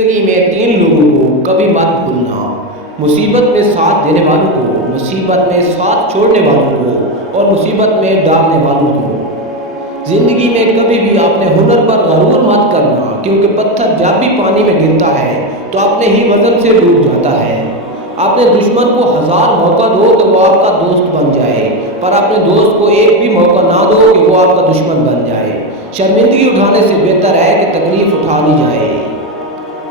زندگی میں تین لوگوں کو کبھی مت بھولنا: مصیبت میں ساتھ دینے والوں کو، مصیبت میں ساتھ چھوڑنے والوں کو، اور مصیبت میں ڈالنے والوں کو۔ زندگی میں کبھی بھی اپنے ہنر پر غرور مت کرنا، کیونکہ پتھر جب بھی پانی میں گرتا ہے تو اپنے ہی وزن سے ڈوب جاتا ہے۔ اپنے دشمن کو 1000 موقع دو کہ وہ آپ کا دوست بن جائے، پر اپنے دوست کو ایک بھی موقع نہ دو کہ وہ آپ کا دشمن بن جائے۔ شرمندگی اٹھانے سے بہتر ہے کہ تکلیف اٹھا لی جائے۔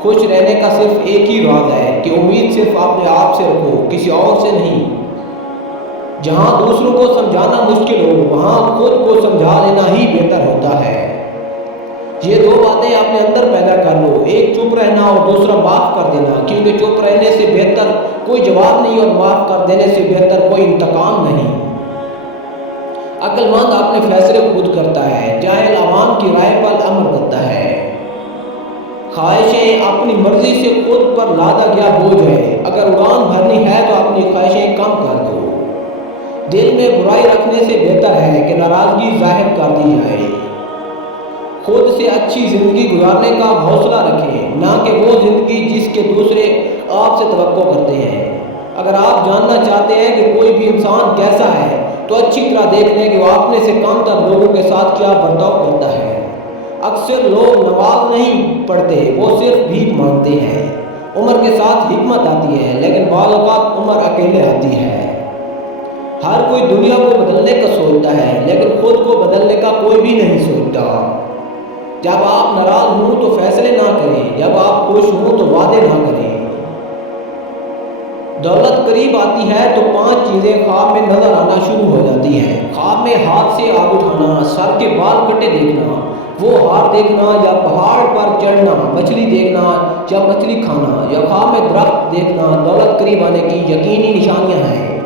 خوش رہنے کا صرف ایک ہی راز ہے کہ امید صرف اپنے آپ سے رکھو، کسی اور سے نہیں۔ جہاں دوسروں کو سمجھانا مشکل ہو، وہاں خود کو سمجھا لینا ہی بہتر ہوتا ہے۔ یہ دو باتیں اپنے اندر پیدا کر لو، ایک چپ رہنا اور دوسرا معاف کر دینا، کیونکہ چپ رہنے سے بہتر کوئی جواب نہیں اور معاف کر دینے سے بہتر کوئی انتقام نہیں۔ عقل مند اپنے فیصلے خود کرتا ہے، جاہل عوام کی رائے پر عمل کرتا ہے۔ خواہشیں اپنی مرضی سے خود پر لادا گیا بوجھ ہے، اگر اڑان بھرنی ہے تو اپنی خواہشیں کم کر دو۔ دل میں برائی رکھنے سے بہتر ہے کہ ناراضگی ظاہر کر دی جائے۔ خود سے اچھی زندگی گزارنے کا حوصلہ رکھیں، نہ کہ وہ زندگی جس کے دوسرے آپ سے توقع کرتے ہیں۔ اگر آپ جاننا چاہتے ہیں کہ کوئی بھی انسان کیسا ہے تو اچھی طرح دیکھ لیں کہ وہ اپنے سے کم تر لوگوں کے ساتھ کیا برتاؤ کرتا ہے۔ اکثر لوگ نماز نہیں پڑھتے، وہ صرف بھیک مانگتے ہیں۔ عمر کے ساتھ حکمت آتی ہے، لیکن بعض اوقات عمر اکیلے آتی ہے۔ ہر کوئی دنیا کو بدلنے کا سوچتا ہے، لیکن خود کو بدلنے کا کوئی بھی نہیں سوچتا۔ جب آپ ناراض ہوں تو فیصلے نہ کریں، جب آپ خوش ہوں تو وعدے نہ کریں۔ دولت قریب آتی ہے تو 5 چیزیں خواب میں نظر آنا شروع ہو جاتی ہیں۔ خواب میں ہاتھ سے آگ اٹھانا، سر کے بال کٹے دیکھنا، وہ ہار دیکھنا یا پہاڑ پر چڑھنا، مچھلی دیکھنا یا مچھلی کھانا، یا خواب میں درخت دیکھنا دولت قریب آنے کی یقینی نشانیاں ہیں۔